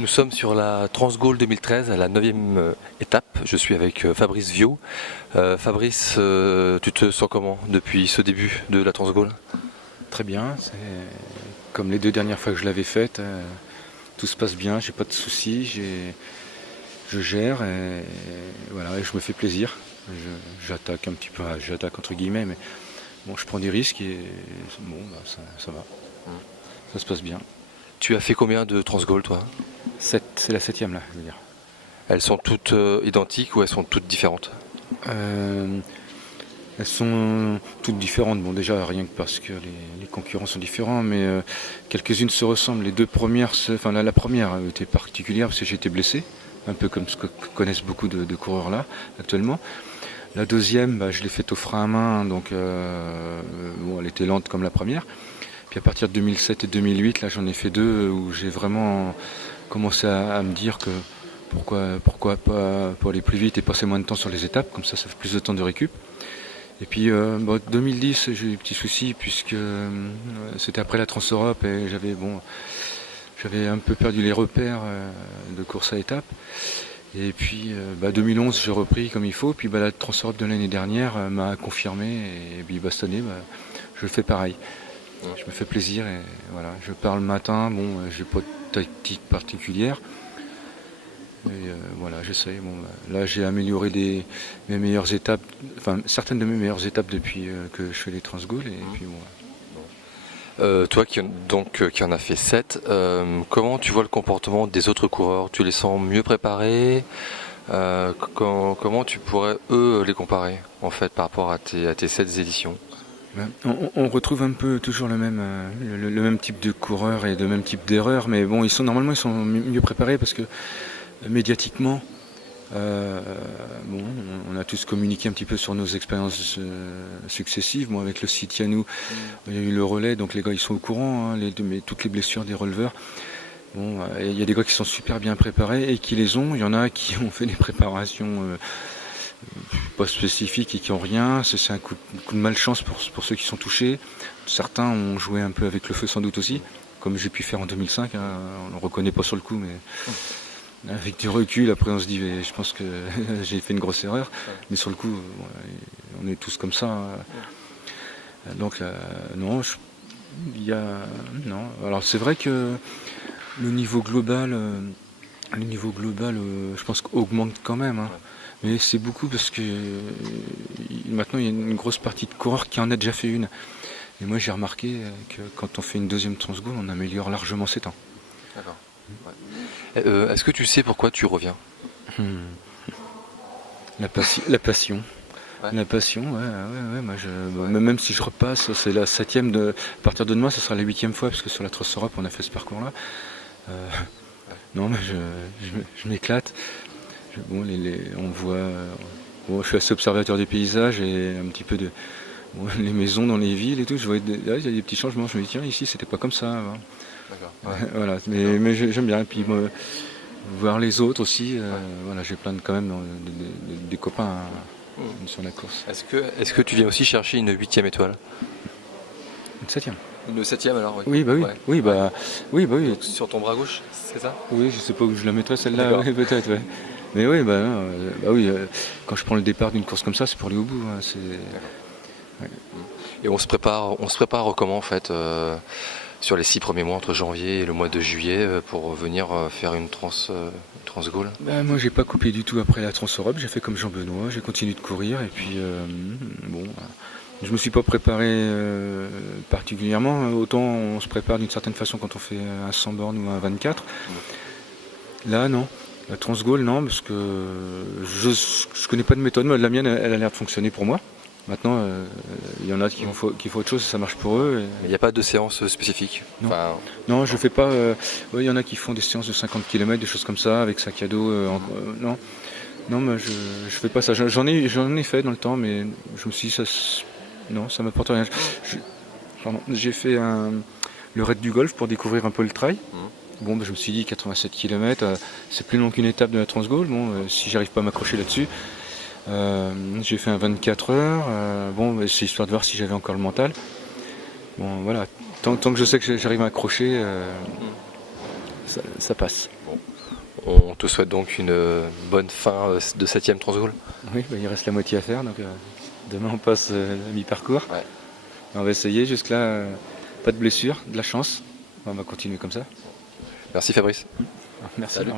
Nous sommes sur la Transgaulle 2013 à la 9e étape. Je suis avec Fabrice Viau. Fabrice, tu te sens comment depuis ce début de la Transgaulle? Très bien, c'est comme les deux dernières fois que je l'avais faite, tout se passe bien, j'ai pas de soucis, je gère et voilà, et je me fais plaisir. J'attaque un petit peu, j'attaque entre guillemets, mais bon, je prends des risques et bon, bah, ça va, ça se passe bien. Tu as fait combien de Transgaulle toi? C'est la septième là, je veux dire. Elles sont toutes identiques ou elles sont toutes différentes? Euh, Elles sont toutes différentes. Bon, déjà, rien que parce que les concurrents sont différents, mais quelques-unes se ressemblent. Les deux premières, enfin la première était particulière parce que j'ai été blessé, un peu comme ce que connaissent beaucoup de coureurs là actuellement. La deuxième, bah, je l'ai faite au frein à main, donc bon, elle était lente comme la première. Puis à partir de 2007 et 2008, là, j'en ai fait deux où j'ai vraiment commencé à me dire que pourquoi pas pour aller plus vite et passer moins de temps sur les étapes, comme ça fait plus de temps de récup. Et puis bon, 2010, j'ai eu des petits soucis puisque c'était après la Trans-Europe et j'avais un peu perdu les repères de course à étapes. Et puis 2011, j'ai repris comme il faut. Puis la Trans-Europe de l'année dernière m'a confirmé et puis cette année, je fais pareil. Je me fais plaisir et voilà, je pars le matin. Bon, j'ai pas de tactique particulière. Et voilà, j'essaye. Bon, là, j'ai amélioré mes meilleures étapes, enfin certaines de mes meilleures étapes depuis que je fais les Transgaules. Et puis bon. Toi qui en as fait 7, comment tu vois le comportement des autres coureurs? Tu les sens mieux préparés? Comment tu pourrais eux les comparer en fait par rapport à tes 7 éditions? On retrouve un peu toujours le même type de coureur et le même type d'erreur, mais bon, normalement ils sont mieux préparés parce que médiatiquement, bon, on a tous communiqué un petit peu sur nos expériences successives. Bon, avec le site Yanou, il y a eu le relais, donc les gars ils sont au courant, hein, mais toutes les blessures des releveurs. Bon, il y a des gars qui sont super bien préparés et qui les ont. Il y en a qui ont fait des préparations pas spécifiques et qui ont rien. C'est un coup de malchance pour ceux qui sont touchés. Certains ont joué un peu avec le feu sans doute aussi, comme j'ai pu faire en 2005. Hein. On ne le reconnaît pas sur le coup, mais avec du recul, après on se dit, je pense que j'ai fait une grosse erreur. Mais sur le coup, on est tous comme ça. Donc non, non. Alors c'est vrai que le niveau global, je pense qu'augmente quand même. Hein. Mais c'est beaucoup parce que maintenant il y a une grosse partie de coureurs qui en a déjà fait une. Et moi j'ai remarqué que quand on fait une deuxième Transgaulle, on améliore largement ses temps. D'accord. Ouais. Est-ce que tu sais pourquoi tu reviens? La passion. Ouais. La passion, ouais. Même si je repasse, c'est la septième à partir de demain, ce sera la 8e fois parce que sur la Trans-Europe on a fait ce parcours-là. Non, mais je m'éclate. Bon, on voit. Bon, je suis assez observateur des paysages et un petit peu les maisons dans les villes et tout. Je vois il y a des petits changements. Je me dis tiens, ici c'était pas comme ça. Hein. D'accord. Ouais. Voilà, mais j'aime bien. Et puis voir les autres aussi. Voilà, j'ai plein quand même des copains sur la course. Est-ce que tu viens aussi chercher une 8e étoile? Une septième. Une 7e alors? Oui. Oui, bah oui. Ouais. Oui. Donc, sur ton bras gauche, c'est ça? Oui, je sais pas où je la mettrais celle-là. D'accord. Ouais, peut-être. Ouais. Mais oui, oui. Quand je prends le départ d'une course comme ça, c'est pour aller au bout. Hein, ouais. Et on se prépare comment en fait sur les 6 premiers mois entre janvier et le mois de juillet pour venir faire une Transgaulle? Moi, j'ai pas coupé du tout après la Trans-Europe. J'ai fait comme Jean-Benoît. J'ai continué de courir et puis bon. Je me suis pas préparé particulièrement. Autant on se prépare d'une certaine façon quand on fait un 100 bornes ou un 24. Là, non. La Transgaulle, non, parce que je connais pas de méthode. Mais la mienne, elle a l'air de fonctionner pour moi. Maintenant, il y en a qui font autre chose et ça marche pour eux. Il n'y a pas de séance spécifique? Non. Enfin, Non, je fais pas. Il y en a qui font des séances de 50 km, des choses comme ça, avec sac à dos. Non, non, moi je fais pas ça. J'en ai fait dans le temps, mais je me suis dit, non, ça m'apporte rien. Pardon, j'ai fait le raid du Golfe pour découvrir un peu le trail. Bon, je me suis dit 87 km, c'est plus long qu'une étape de la Transgaulle. Bon, si j'arrive pas à m'accrocher là-dessus, j'ai fait un 24 heures. Bon, c'est histoire de voir si j'avais encore le mental. Bon, voilà. Tant que je sais que j'arrive à accrocher, ça passe. bon. On te souhaite donc une bonne fin de 7e Transgaulle. Oui, bah, il reste la moitié à faire, donc demain on passe à mi-parcours. Ouais. On va essayer, jusque-là, pas de blessure, de la chance. On va continuer comme ça. Merci Fabrice. Merci. Salut. Au revoir.